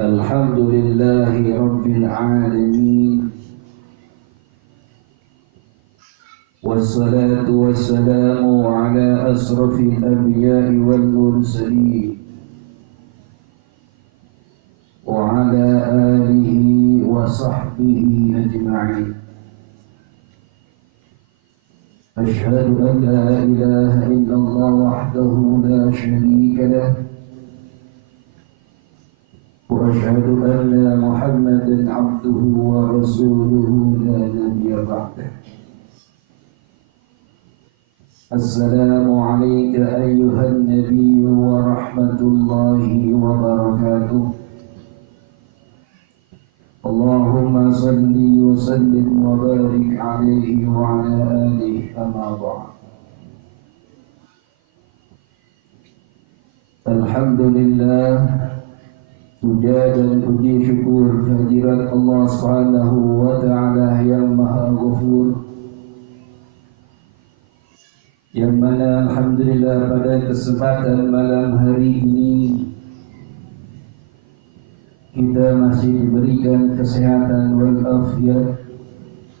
الحمد لله رب العالمين، والصلاة والسلام على أشرف الأنبياء والمرسلين وعلى آله وصحبه أجمعين. أشهد أن لا إله إلا الله وحده لا شريك له، وأشهد أن محمدا عبده ورسوله لا نبي بعده. السلام عليك أيها النبي ورحمة الله وبركاته. اللهم صل وسلم وبارك عليه وعلى آله، أما بعد. Alhamdulillah, puja dan puji syukur kehadirat Allah Subhanahu wa Ta'ala yang Maha Ghafur, yang mana alhamdulillah pada kesempatan malam hari ini kita masih diberikan kesehatan wal afiat,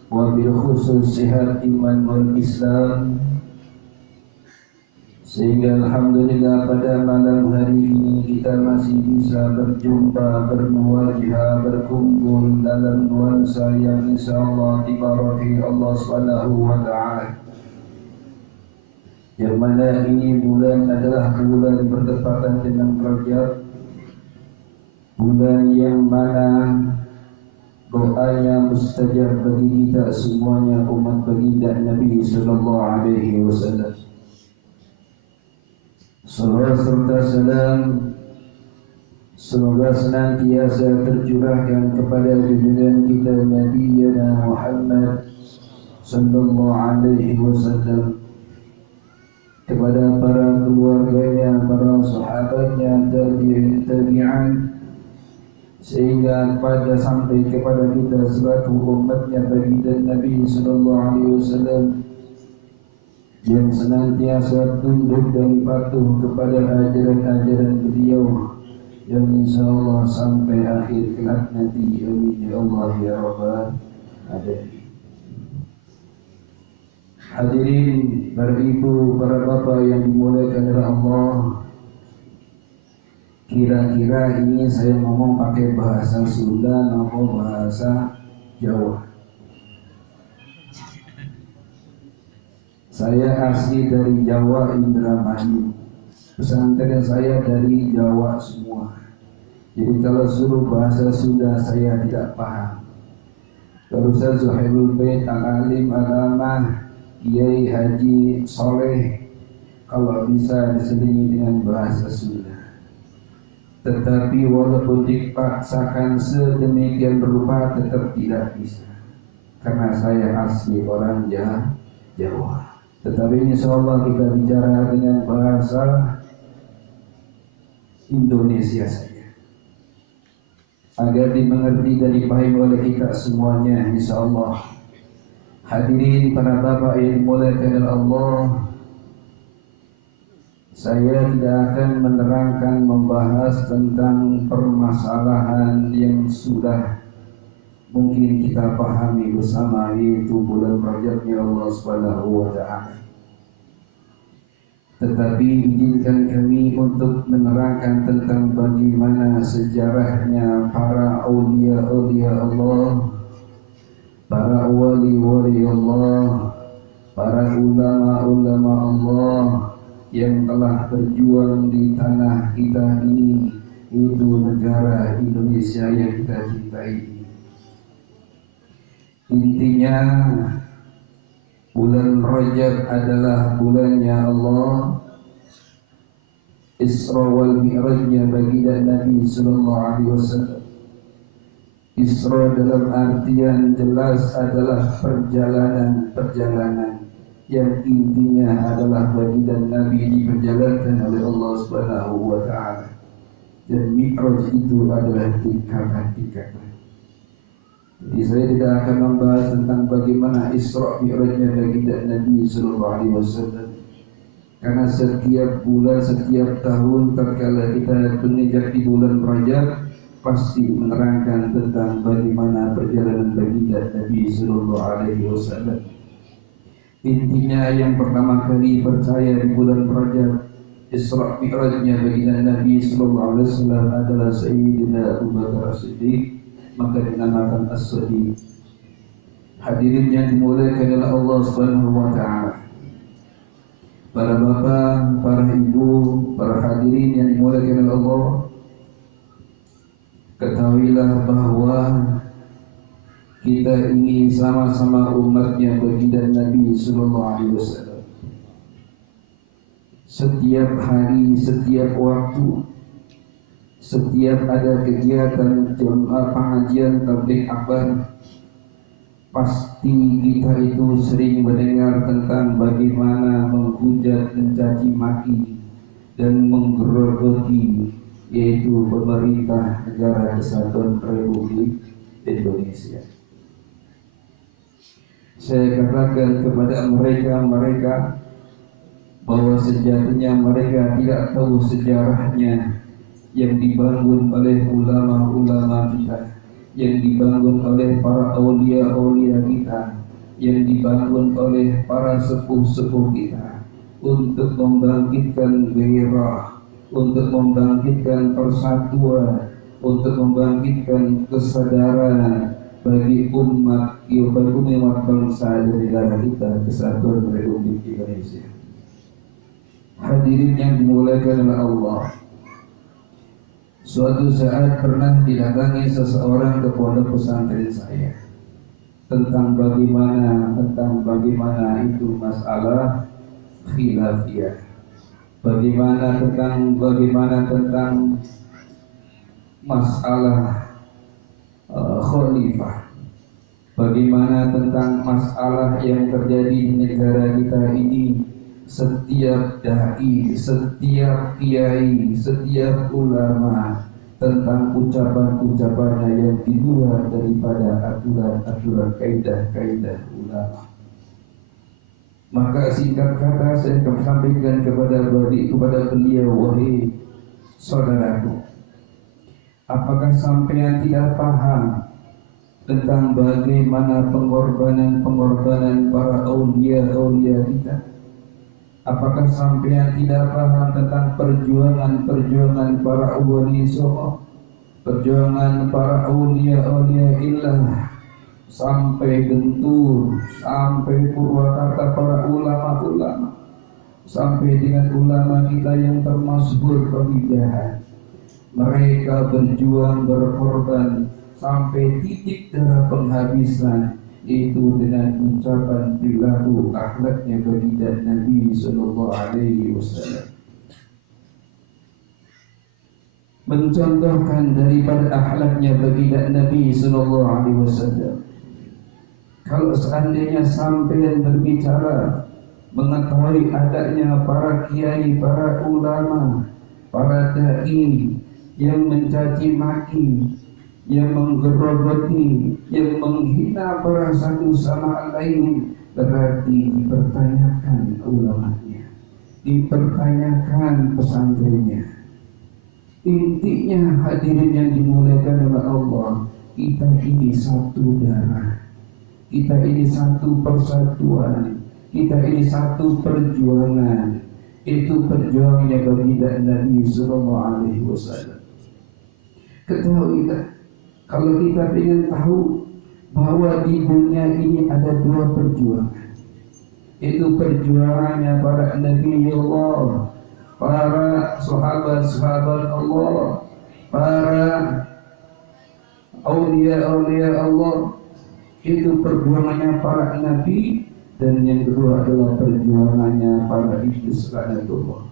wabil khusus sehat iman wal Islam, sehingga alhamdulillah pada malam hari ini kita masih bisa berjumpa, bermuwajah, berkumpul dalam nuansa yang insyaallah dibaraki Allah Subhanahu wa Ta'ala, yang mana ini bulan adalah bulan bertepatan dengan Rajab, bulan yang mana doanya mustajab bagi kita semuanya umat baginda Nabi sallallahu alaihi wasallam. Salawat serta salam semoga senantiasa tercurahkan kepada junjungan kita Nabi Muhammad sallallahu alaihi wasallam, kepada para keluarganya, para sahabatnya, tabi'in, sehingga pada sampai kepada kita selaku umatnya baginda Nabi sallallahu alaihi wasallam yang senantiasa tunduk dan patuh kepada ajaran-ajaran beliau, yang insyaallah sampai akhir kelak nanti. Amin ya Allah ya Rabbal alamin. Hadirin para ibu, para bapak yang dimuliakan oleh Allah, kira-kira ini saya ngomong pakai bahasa Sunda atau bahasa Jawa? Saya asli dari Jawa, Indramayu. Pesantren saya dari Jawa semua. Jadi kalau suruh bahasa Sunda saya tidak paham. Kalau saya Zuhairul Bait Al-Alim Al-Amah Kiai Haji Soleh, kalau bisa diselingi dengan bahasa Sunda. Tetapi walaupun dipaksakan sedemikian rupa tetap tidak bisa, karena saya asli orang Jawa. Tetapi insyaallah kita bicara dengan bahasa Indonesia saja, agar dimengerti dan dipahami oleh kita semuanya insyaallah. Hadirin para bapak yang dimuliakan oleh Allah, saya tidak akan menerangkan membahas tentang permasalahan yang sudah mungkin kita pahami bersama, yaitu bulan Rajabnya Allah Subhanahu wa Ta'ala. Tetapi izinkan kami untuk menerangkan tentang bagaimana sejarahnya para aulia-aulia Allah, para wali-wali Allah, para ulama-ulama Allah yang telah berjuang di tanah kita ini, itu negara Indonesia yang kita cintai. Intinya bulan Rajab adalah bulannya Allah, Isra wal Mi'rajnya baginda Nabi sallallahu alaihi wasallam. Isra dalam artian jelas adalah perjalanan yang intinya adalah baginda Nabi diperjalankan oleh Allah Subhanahu wa Ta'ala, dan Mi'raj itu adalah tingkatan-tingkatan. Jadi saya tidak akan membahas tentang bagaimana Isra Mi'rajnya baginda Nabi sallallahu alaihi wasallam, karena setiap bulan, setiap tahun tatkala kita menginjak di bulan Rajab, pasti menerangkan tentang bagaimana perjalanan baginda Nabi Sallallahu Alaihi Wasallam. Intinya yang pertama kali percaya di bulan Rajab, Isra Mi'rajnya baginda Nabi Sallallahu Alaihi Wasallam adalah Sayyidina Abu Bakar As-Siddiq, maka dinamakan As-Siddiq. Hadirin yang dimuliakan oleh Allah Subhanahu wa taala. Para bapak, para ibu, para hadirin yang dimuliakan oleh Allah, ketahuilah bahwa kita ini sama-sama umatnya baginda Nabi Sallallahu Alaihi Wasallam. Setiap hari, setiap waktu, setiap ada kegiatan pengajian tabligh akbar, pasti kita itu sering mendengar tentang bagaimana menghujat, mencaci maki dan menggerogoti, yaitu pemerintah Negara Kesatuan Republik Indonesia. Saya katakan kepada mereka bahwa sejatinya mereka tidak tahu sejarahnya yang dibangun oleh ulama-ulama kita, yang dibangun oleh para aulia-aulia kita, yang dibangun oleh para sepuh-sepuh kita untuk membangkitkan gairah, untuk membangkitkan persatuan, untuk membangkitkan kesadaran bagi umat bangsa dan negara kita, Kesatuan Republik Indonesia. Hadirin yang dimuliakan oleh Allah, suatu saat pernah didatangi seseorang ke pondok pesantren saya tentang bagaimana itu masalah khilafiyah, bagaimana tentang masalah khalifah, bagaimana tentang masalah yang terjadi di negara kita ini. Setiap dai, setiap kiai, setiap ulama tentang ucapan-ucapannya yang di luar daripada aturan-aturan kaidah-kaidah ulama. Maka singkat kata saya akan sampaikan kepada beliau, wahai saudaraku, apakah sampean tidak paham tentang bagaimana pengorbanan para aulia kita? Apakah sampean tidak paham tentang perjuangan para wali songo, perjuangan para aulia illah, sampai Gentur, sampai Purwakarta para ulama-ulama, sampai dengan ulama kita yang termasyhur pemijahan. Mereka berjuang, berkorban sampai titik darah penghabisan, itu dengan ucapan perilaku akhlaknya baginda Nabi Sallallahu Alaihi Wasallam. Mencontohkan daripada akhlaknya baginda Nabi Sallallahu Alaihi Wasallam, kalau seandainya sampai berbicara mengetahui adanya para kiai, para ulama, para dai yang mencaci maki, yang menggerogoti, yang menghina para satu sama lain, berarti dipertanyakan ulamanya, dipertanyakan pesantrennya. Intinya hadirin yang dimuliakan oleh Allah, kita ini satu darah, kita ini satu persatuan, kita ini satu perjuangan. Itu perjuangannya baginda Nabi Sallallahu Alaihi Wasallam. Ketahuilah, kalau kita ingin tahu bahwa di dunia ini ada dua perjuangan, itu perjuangannya para Nabi Allah, para sahabat-sahabat Allah, para aulia-aulia Allah, itu perjuangannya para Nabi. Dan yang kedua adalah perjuangannya para iblis laknatullah.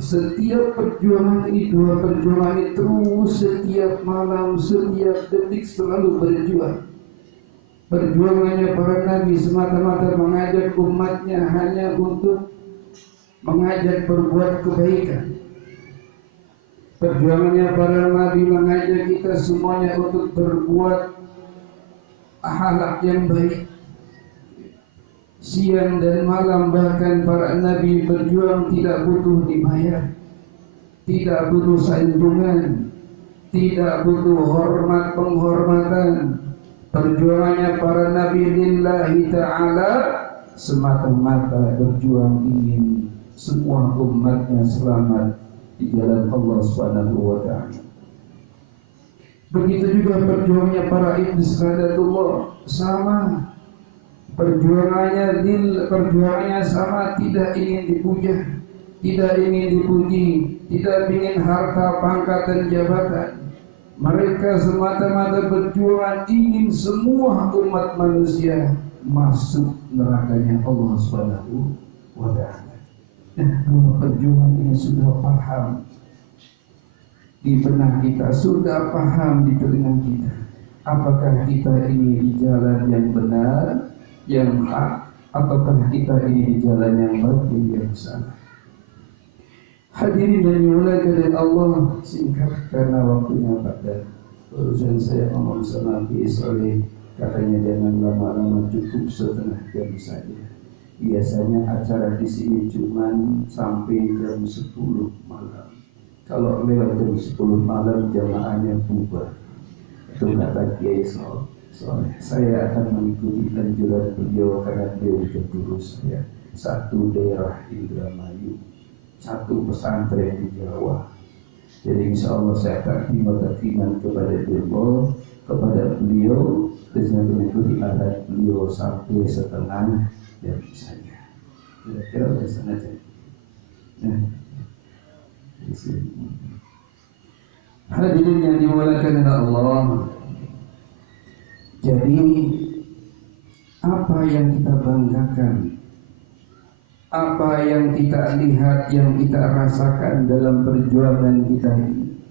Setiap perjuangan ini, dua perjuangan ini terus setiap malam, setiap detik selalu berjuang. Perjuangannya para nabi semata-mata mengajak umatnya hanya untuk mengajak berbuat kebaikan. Perjuangannya para nabi mengajak kita semuanya untuk berbuat akhlak yang baik. Siang dan malam bahkan para nabi berjuang tidak butuh dibayar, tidak butuh sanjungan, tidak butuh hormat penghormatan. Perjuangannya para nabi lillahi ta'ala semata-mata berjuang ingin semua umatnya selamat di jalan Allah Subhanahu wa ta'ala. Begitu juga perjuangannya para iblis sadatullah, sama. Perjuangannya sama, tidak ingin dipuja, tidak ingin dipuji, tidak ingin harta, pangkat dan jabatan. Mereka semata-mata berjuang ingin semua umat manusia masuk nerakanya Allah Subhanahu wa ta'ala. Dua perjuangan ini sudah paham di benak kita, sudah paham di telinga kita. Apakah kita ini di jalan yang benar, yang hak, ataukah kita ini di jalan yang batil, yang salah? Hadirin yang dimuliakan oleh Allah, singkat karena waktunya pada urusan saya ngomong sama Ki Soleh, katanya jangan lama-lama, cukup setengah jam saja. Biasanya acara di sini cuma sampai jam 10 malam. Kalau lewat jam 10 malam jamaahnya bubar. Itu kata Kiai Soleh. Saya akan mengikuti anjuran beliau karena beliau sudah guru saya. Satu daerah Indramayu, satu pesantren di Jawa. Jadi insya Allah saya takdiman kepada beliau dengan mengikuti arahan beliau sampai setengah jam saja. Kira-kira udah setengah jam. Hadirin yang dimuliakan oleh Allah. Jadi apa yang kita banggakan, apa yang kita lihat, yang kita rasakan dalam perjuangan kita ini,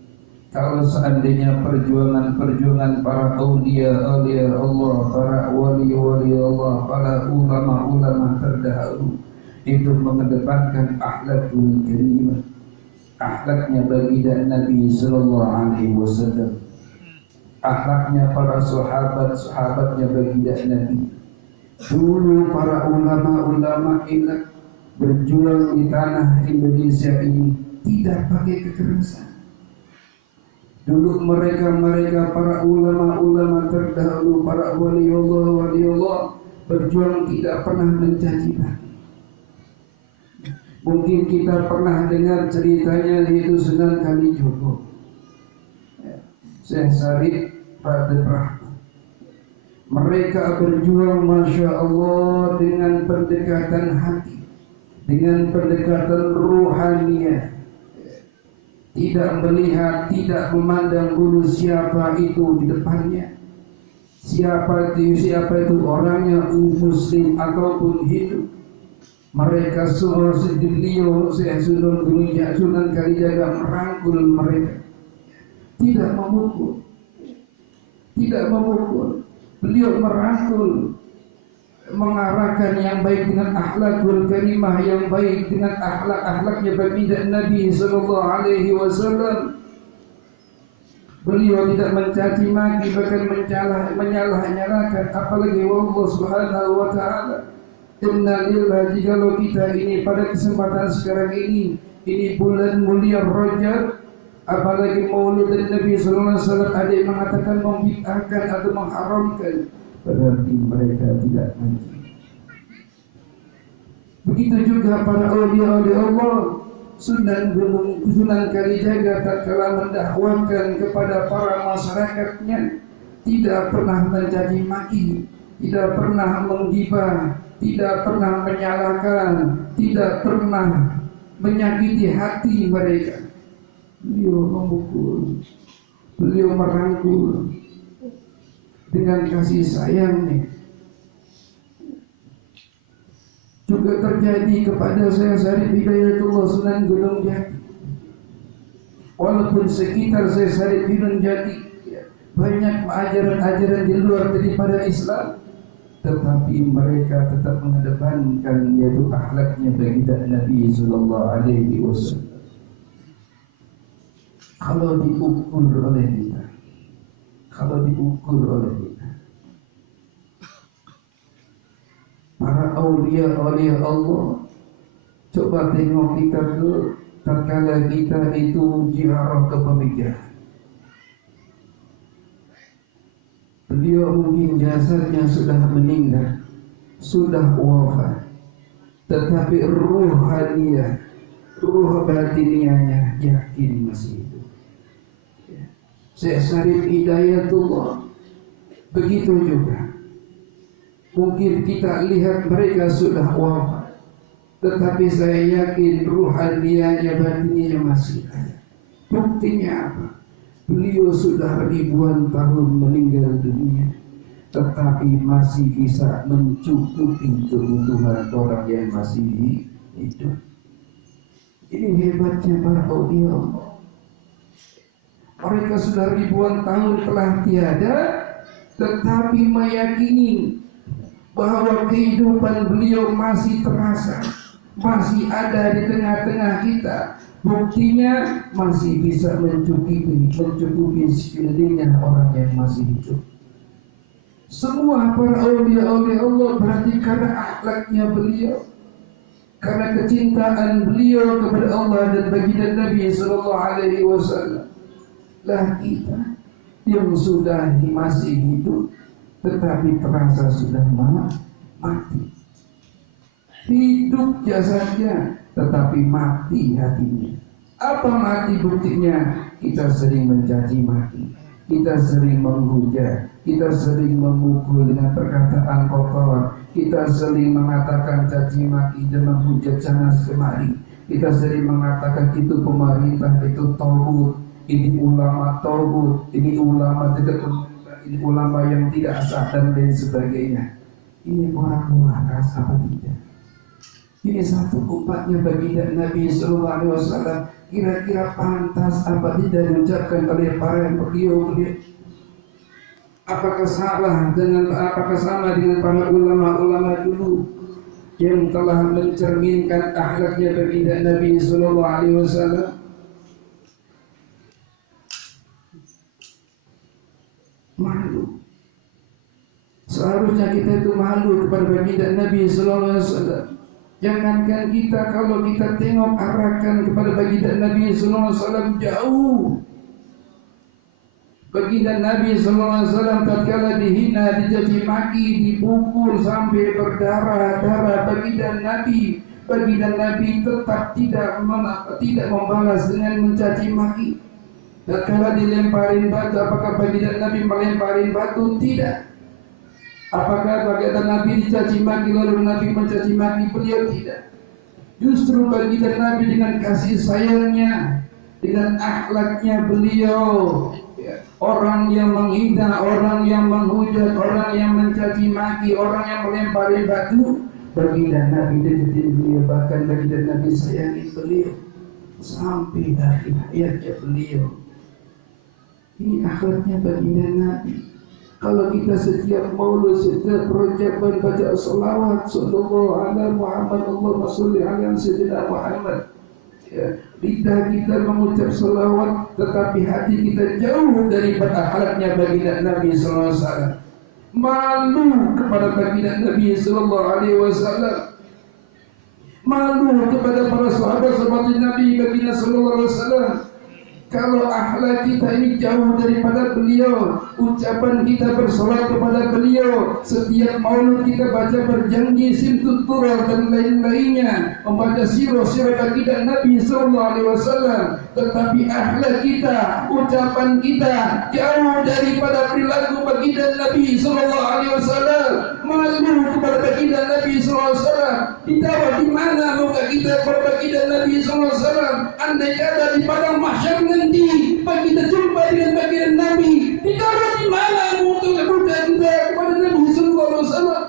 kalau seandainya perjuangan para aulia Allah, para wali Allah, para ulama terdahulu itu mengedepankan akhlakul karimah, akhlaknya baginda Nabi sallallahu alaihi wasallam, akhlaknya para sahabatnya baginda Nabi. Dulu para ulama ilah berjuang di tanah Indonesia ini tidak pakai kekerasan. Dulu mereka para ulama terdahulu, para wali Allah berjuang tidak pernah mencaci maki. Mungkin kita pernah dengar ceritanya yaitu Sunan Kalijogo, Syekh Sarif Raden Rahmat. Mereka berjuang Masya Allah dengan pendekatan hati, dengan pendekatan ruhaniyah, tidak melihat, tidak memandang dulu siapa itu di depannya, siapa itu orangnya, muslim ataupun Hindu. Mereka semua beliau Sunan Kalijaga merangkul mereka, tidak memukul. Beliau merangkul, mengarahkan yang baik dengan akhlakul karimah, yang baik dengan akhlaknya baginda Nabi sallallahu alaihi wasallam. Beliau tidak mencaci maki, bahkan menyalah-nyalahkan, apalagi Allah Subhanahu wa ta'ala. Innalillah, jikalau kita ini pada kesempatan sekarang ini bulan mulia Rajab, apalagi maulud Nabi sallallahu alaihi wasallam, ada yang mengatakan membid'ahkan atau mengharamkan, berarti mereka tidak mengerti. Begitu juga para aulia Allah, Sunan Kalijaga tatkala mendakwakan kepada para masyarakatnya, tidak pernah mencaci maki, tidak pernah menggibah, tidak pernah menyalahkan, tidak pernah menyakiti hati mereka. Beliau memukul, beliau merangkul dengan kasih sayangnya. Juga terjadi kepada saya Syarif Hidayatullah Sunan Gunung Jati. Walaupun sekitar saya Syarif Gunung Jati banyak ajaran-ajaran di luar daripada Islam, tetapi mereka tetap mengedepankan yaitu akhlaknya baginda Nabi sallallahu alaihi wasallam. Kalau diukur oleh kita, para aulia Allah, coba tengok kita ke tatkala kita itu ziarah ke pemikiran. Beliau mungkin jasadnya sudah meninggal, sudah wafat, tetapi ruhaniyah, ruh batiniahnya yakin masih hidup. Syekh Syarif Hidayatullah begitu juga. Mungkin kita lihat mereka sudah wafat, tetapi saya yakin ruhaniyahnya, batiniahnya masih ada. Buktinya apa? Beliau sudah ribuan tahun meninggal dunia, tetapi masih bisa mencukupi kebutuhan orang yang masih hidup. Ini hebatnya para aulia Allah. Mereka sudah ribuan tahun telah tiada, tetapi meyakini bahwa kehidupan beliau masih terasa, masih ada di tengah-tengah kita. Buktinya masih bisa mencukupi sekelilingnya orang yang masih hidup. Semua para aulia-aulia Allah berarti karena akhlaknya beliau, karena kecintaan beliau kepada Allah dan baginda Nabi sallallahu alaihi wasallam. Lah kita yang sudah masih hidup tetapi terasa sudah mati. Hidup jasadnya tetapi mati hatinya. Apa mati buktinya? Kita sering mencaci maki, kita sering menghujat, kita sering memukul dengan perkataan kotor, kita sering mengatakan caci maki dan menghujat sana kemari, kita sering mengatakan itu pemerintah, itu togut, ini ulama togut, ini ulama tidak pemerintah, ini ulama yang tidak sah dan lain sebagainya. Ini orang waras apa tidak? Ini satu umatnya baginda Nabi sallallahu alaihi wasallam. Kira-kira pantas apa tidak diucapkan oleh para beliau? Apakah sama dengan para ulama-ulama dulu yang telah mencerminkan akhlaknya baginda Nabi sallallahu alaihi wasallam? Malu. Seharusnya kita itu malu kepada baginda Nabi sallallahu alaihi wasallam. Jangankan kita, kalau kita tengok arahkan kepada baginda Nabi sallallahu alaihi wasallam jauh. Baginda Nabi sallallahu alaihi wasallam tatkala dihina, dicaci maki, dipukul sampai berdarah-darah, baginda Nabi tetap tidak membalas dengan mencaci maki. Tatkala dilemparin batu, apakah baginda Nabi melemparin batu? Tidak. Apakah baginda Nabi dicaci maki lalu Nabi mencaci maki? Beliau tidak. Justru baginda Nabi dengan kasih sayangnya, dengan akhlaknya beliau, orang yang menghina, orang yang menghujat, orang yang mencaci maki, orang yang melempari batu, baginda Nabi deketin beliau, bahkan baginda Nabi sayangi beliau sampai akhir hayatnya beliau. Ini akhlaknya baginda Nabi. Kalau kita setiap maulud, setiap perucapan baca salawat sallallahu alaihi Muhammad, Allahumma sholli ala sayyidina Muhammad, lidah kita mengucap salawat tetapi hati kita jauh daripada akhlaknya baginda Nabi sallallahu alaihi wasallam. Malu kepada baginda Nabi sallallahu alaihi wasallam, malu kepada para sahabat-sahabat Nabi baginda sallallahu alaihi wasallam. Kalau akhlak kita ini jauh daripada beliau, ucapan kita bersolat kepada beliau, setiap maulud kita baca berjanji simtut turah dan lain-lainnya, membaca sirah baginda Nabi sallallahu alaihi wasallam, tetapi akhlak kita, ucapan kita jauh daripada perilaku baginda Nabi sallallahu alaihi wasallam. Malu kepada baginda Nabi sallallahu alaihi wasallam. Ditaruh di mana muka kita kepada baginda Nabi sallallahu alaihi wasallam? Andai kata di padang mahsyar nanti kita jumpa dengan baginda Nabi, ditaruh di mana muka kita kepada Nabi sallallahu alaihi wasallam?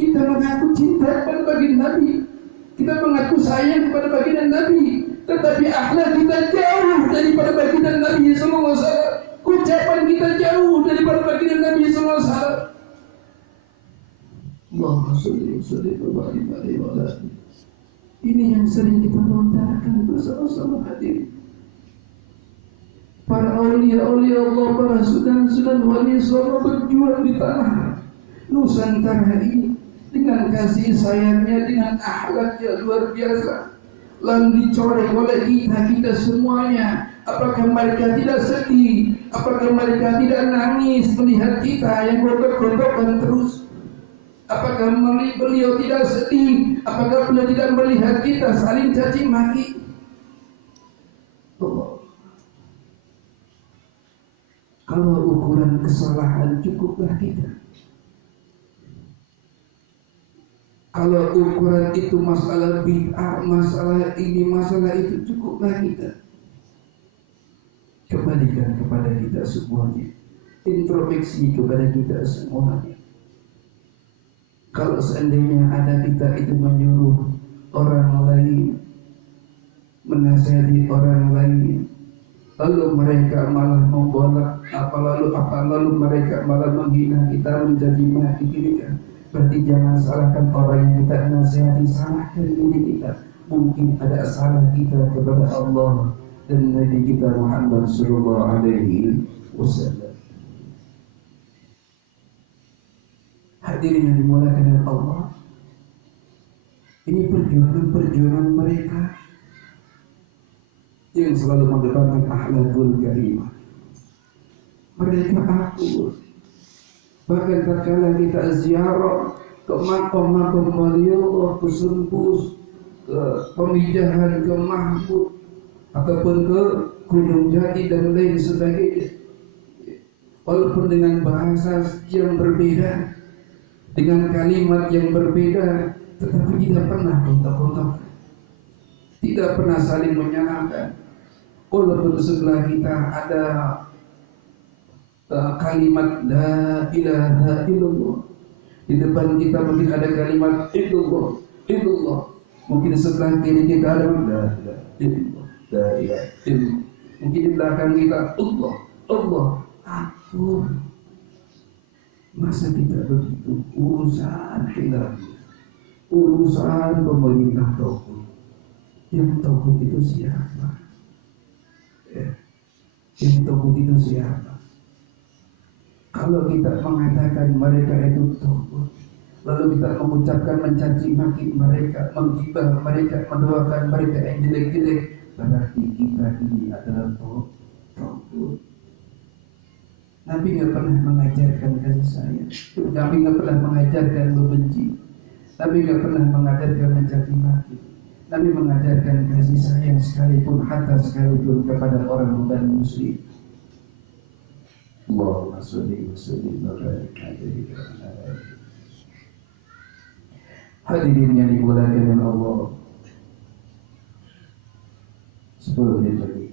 Kita mengaku cinta kepada baginda Nabi, kita mengaku sayang kepada baginda Nabi, tetapi akhlak kita jauh daripada baginda Nabi sallallahu alaihi wasallam. Ucapan kita jauh daripada baginda Nabi sallallahu alaihi wasallam. Allahumma sholli wa sallim alaihi wa sallam. Ini yang sering kita lontarkan bersama-sama hadirin. Para aulia-aulia Allah, para sudan-sudan wali songo berjuang di tanah Nusantara ini dengan kasih sayangnya, dengan akhlak yang luar biasa. lalu dicoreng oleh kita semuanya. Apakah mereka tidak sedih? Apakah mereka tidak nangis melihat kita yang gontok-gontokan terus? Apakah beliau tidak sedih? Apakah beliau tidak melihat kita saling caci maki? Kalau ukuran kesalahan cukuplah kita. Kalau ukuran itu masalah bid'ah, masalah ini, masalah itu, cukuplah kita. Kembalikan kepada kita semuanya, introspeksi kepada kita semuanya. Kalau seandainya ada kita itu menyuruh orang lain, menasihati orang lain, lalu mereka malah membolak, lalu mereka malah menghina kita, menjadi maki kita, berarti jangan salahkan orang yang kita nasihati, salahkan diri kita. Mungkin ada salah kita kepada Allah dan Nabi kita Muhammad sallallahu alaihi wasallam. Hadirin yang dimuliakan oleh Allah, ini perjuangan mereka yang selalu mengedepankan akhlakul karimah. Mereka akur. Bahkan tatkala kita ziarah ke makam-makam beliau, ke Sempus, ke Pemijahan, ke Mahmud, ataupun ke Gunung Jati dan lain sebagainya, walaupun dengan bahasa yang berbeda, dengan kalimat yang berbeda, tetapi tidak pernah gontok-gontok, tidak pernah saling menyalahkan. Walaupun sebelah kita ada kalimat la ilaha illallah, di depan kita mungkin ada kalimat illallah, illallah, mungkin sebelah kiri kita ada la ilaha illallah, la ilaha illallah, mungkin di belakang kita Allah, Allah, ampun. Masa tidak begitu? Urusan khilaf, urusan pemerintah tauhid. Yang tauhid itu siapa? Yang tauhid itu siapa? Kalau kita mengatakan mereka itu tauhid, lalu kita mengucapkan mencaci maki mereka, menggibah mereka, mendoakan mereka yang jelek-jelek, berarti kita ini adalah tauhid. Nabi nggak pernah mengajarkan kasih sayang. Nabi nggak pernah mengajarkan membenci. Nabi nggak pernah mengajarkan mencaci maki. Nabi mengajarkan kasih sayang sekalipun, hatta sekalipun kepada orang bukan muslim. Allahumma sholli wa sallim wa barik alaihi wa ala alihi. Hadirin yang dimuliakan oleh Allah, 10 menit lagi.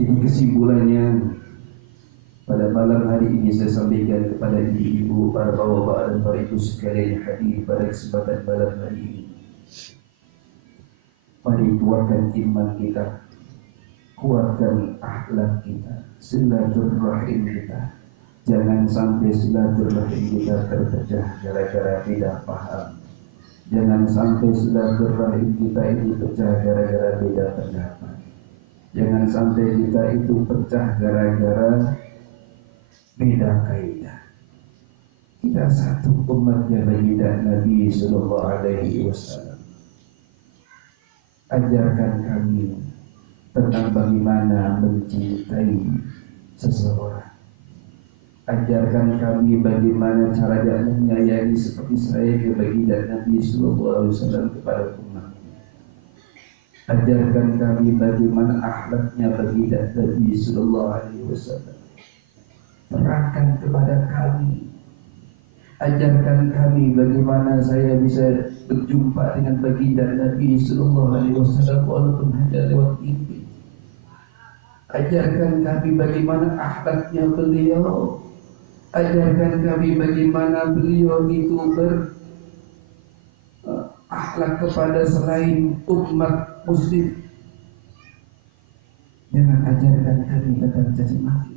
Jadi kesimpulannya, pada malam hari ini saya sampaikan kepada ibu-ibu, para bapak-bapak dan para ibu sekalian yang hadir pada kesempatan malam hari ini. Mari kuatkan iman kita, kuatkan akhlak kita, silaturahim kita. Jangan sampai silaturahim kita terpecah gara-gara beda paham. Jangan sampai silaturahim kita ini pecah gara-gara beda pendapat. Jangan sampai kita itu pecah gara-gara beda kaidah. Kita satu umatnya baginda Nabi sallallahu alaihi wasallam. Ajarkan kami tentang bagaimana mencintai seseorang. Ajarkan kami bagaimana caranya menyayangi seperti saya ke baginda Nabi sallallahu alaihi wasallam kepada umat. Ajarkan kami bagaimana akhlaknya baginda Nabi sallallahu alaihi wasallam. Terangkan kepada kami, ajarkan kami bagaimana saya bisa berjumpa dengan baginda Nabi sallallahu alaihi wasallam walaupun hanya lewat mimpi. Ajarkan kami bagaimana akhlaknya beliau. Ajarkan kami bagaimana beliau itu akhlak kepada selain umat muslim. Jangan ajarkan kami tentang caci maki.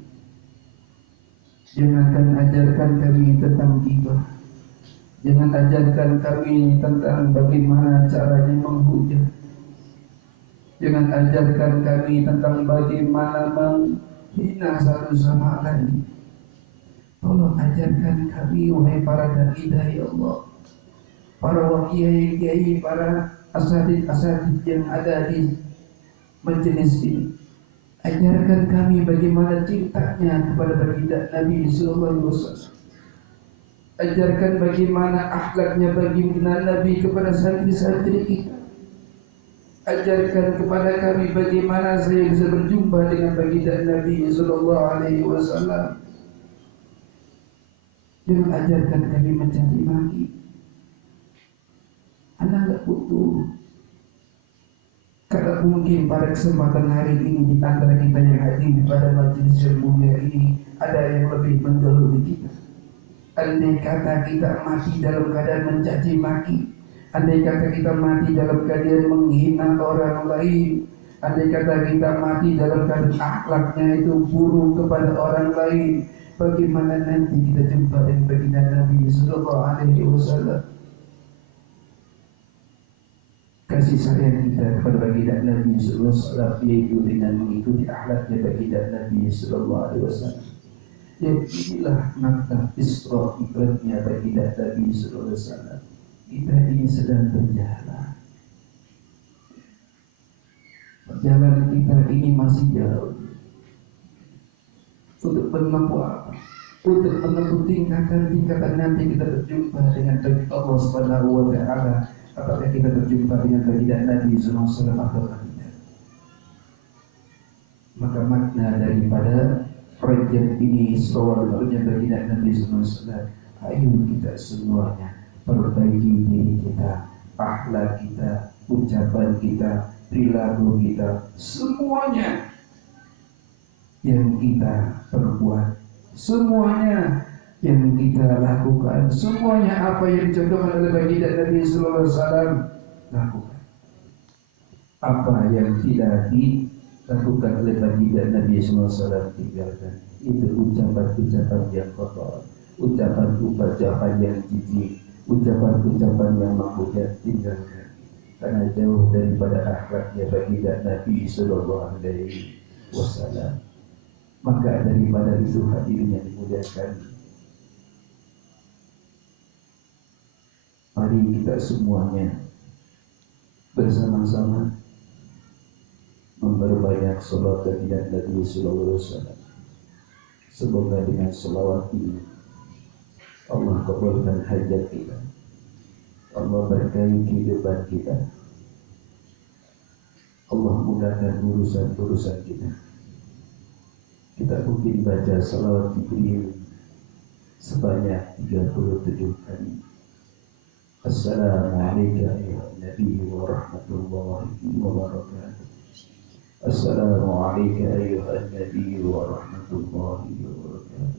Jangan ajarkan kami tentang ghibah. Jangan ajarkan kami tentang bagaimana caranya menghujat. Jangan ajarkan kami tentang bagaimana menghina satu sama lain. Tolong ajarkan kami, wahai para da'i ya Allah. para kiai-kiai, para asatid yang ada di majelis ini. Ajarkan kami bagaimana cintanya kepada baginda Nabi sallallahu alaihi wasallam. Ajarkan bagaimana akhlaknya baginda Nabi kepada santri-santri kita. Ajarkan kepada kami bagaimana saya bisa berjumpa dengan baginda Nabi sallallahu alaihi wasallam. Jangan ajarkan kami mencaci maki. Anak enggak butuh. Kalau mungkin pada kesempatan hari ini di antara kita yang hadir pada majelis yang mulia ini ada yang lebih mendahului kita. Andai kata kita mati dalam keadaan mencaci maki, andai kata kita mati dalam keadaan menghina orang lain, andai kata kita mati dalam keadaan akhlaknya itu buruk kepada orang lain, bagaimana nanti kita jumpa dengan baginda Nabi sallallahu alaihi wasallam? Kasih sayang kita kepada baginda Nabi sallallahu alaihi wasallam yaitu dengan mengikuti akhlaknya baginda Nabi sallallahu alaihi wasallam. Yang inilah makna Isra Mi'rajnya baginda Nabi sallallahu alaihi wasallam. Kita ini sedang berjalan. Perjalanan kita ini masih jauh. Untuk menempuh apa? Untuk menempuh tingkatan-tingkatan nanti kita berjumpa dengan Allah Subhanahu wa taala. Apakah kita berjumpa dengan baginda Nabi sallallahu alaihi wasallam atau tidak? Maka makna daripada proyek ini soal baginda Nabi sallallahu alaihi wasallam, ayo kita semuanya perbaiki diri kita, akhlak kita, ucapan kita, perilaku kita, semuanya yang kita perbuat, semuanya yang kita lakukan, semuanya apa yang dicontohkan oleh baginda Nabi sallallahu alaihi wasallam lakukan. Apa yang tidak dilakukan oleh baginda Nabi sallallahu alaihi wasallam tinggalkan. Itu ucapan-ucapan yang kotor, ucapan-ucapan yang jijik, ucapan-ucapan yang menghujat, tinggalkan. Karena jauh daripada akhlaknya baginda Nabi sallallahu alaihi wasallam. Maka daripada itu hadirin yang dimuliakan, mari kita semuanya bersama-sama memperbanyak salat baginda Nabi sallallahu alaihi wasallam. Semoga dengan selawat ini Allah kabulkan hajat kita, Allah berkahi kehidupan kita, Allah mudahkan urusan-urusan kita. Kita mungkin baca salawat Jibril sebanyak 37 kali. Assalamualaikum ya Nabi wa rahmatullahi wa barakatuh. Assalamualaikum ya Nabi wa rahmatullahi wa barakatuh.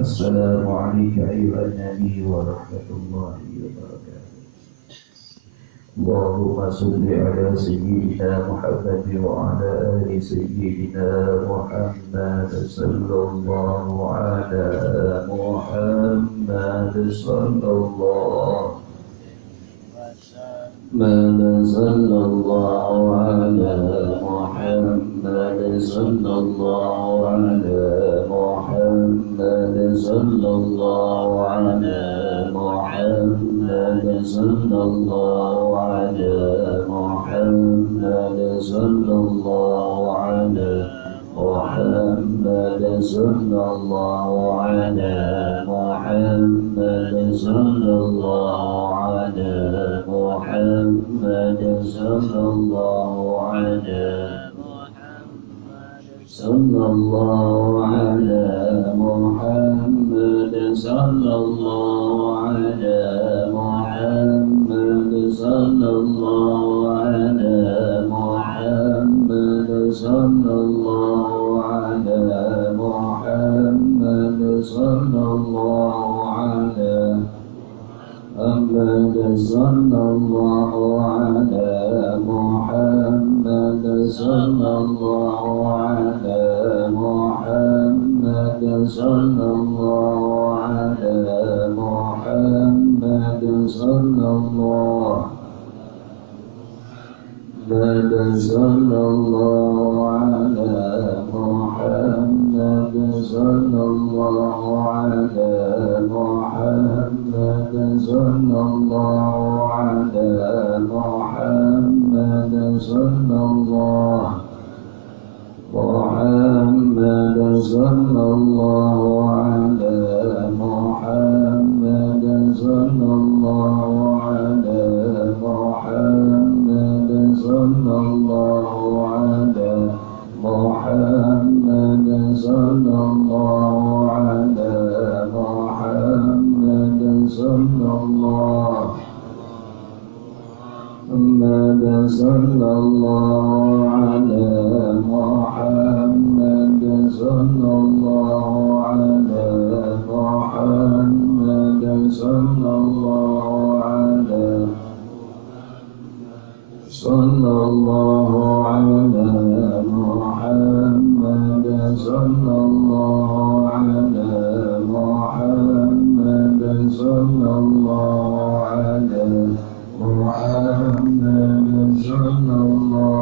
Assalamualaikum ya Nabi wa rahmatullahi wa barakatuh. Allahumma salli ala sayyidina Muhammad wa ala ali sayyidina Muhammad sallallahu ala Muhammad sallallahu صلى الله على محمد صلى الله على محمد صلى الله على محمد صلى الله على محمد صلى الله على محمد صلى الله على محمد صلى الله على محمد صلى الله على صلى الله على محمد صلى الله على محمد صلى الله على محمد صلى الله على محمد صلى الله على محمد صلى الله على محمد صلى الله على محمد صلى الله على محمد صلى الله محمد صلى الله على محمد صلى الله على محمد صلى الله sallallahu ala Muhammad sallallahu ala Muhammad sallallahu ala Muhammad sallallahu ala Muhammad sallallahu Muhammad sallallahu ala Muhammad sallallahu ala Muhammad sallallahu ala sallallahu ala Muhammad sallallahu ala Muhammad sallallahu ala Muhammad sallallahu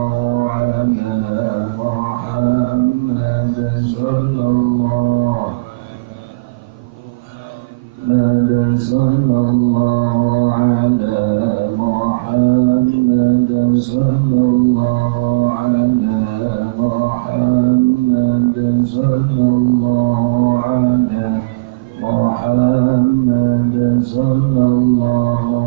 ala Muhammad sallallahu sallallahu ala Muhammad sallallahu ala Muhammad sallallahu ala Muhammad sallallahu